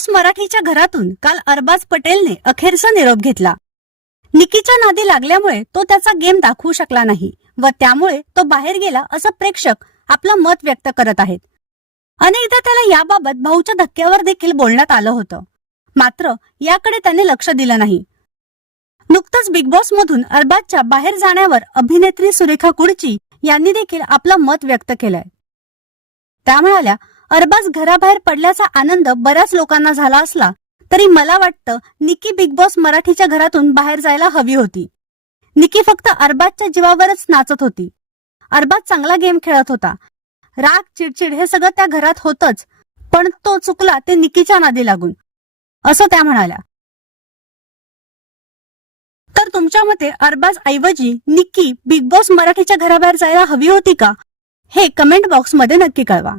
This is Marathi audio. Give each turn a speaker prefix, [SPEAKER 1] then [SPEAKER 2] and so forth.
[SPEAKER 1] बॉस मराठीच्या घरातून काल अरबाज पटेलने अखेरचा निरोप घेतला. निकीच्या नादी लागल्यामुळे तो त्याचा गेम दाखवू शकला नाही व त्यामुळे तो बाहेर गेला असं प्रेक्षक आपलं मत व्यक्त करत आहेत. अनेकदा त्याला याबाबत भाऊच्या धक्क्यावर देखील बोलण्यात आलं होतं. मात्र याकडे त्याने लक्ष दिलं नाही. नुकतंच बिग बॉस मधून अरबाजच्या बाहेर जाण्यावर अभिनेत्री सुरेखा कुडची यांनी देखील आपलं मत व्यक्त केलंय. त्या म्हणाल्या अरबाज घराबाहेर पडल्याचा आनंद बऱ्याच लोकांना झाला असला तरी मला वाटतं निकी बिग बॉस मराठीच्या घरातून बाहेर जायला हवी होती. निकी फक्त अरबाजच्या जीवावरच नाचत होती. अरबाज चांगला गेम खेळत होता. राग चिडचिड हे सगळं त्या घरात होतच पण तो चुकला ते निकीच्या नादी लागून. असं त्या म्हणाल्या. तर तुमच्या मते अरबाज ऐवजी निक्की बिग बॉस मराठीच्या घराबाहेर जायला हवी होती का? हे कमेंट बॉक्समध्ये नक्की कळवा.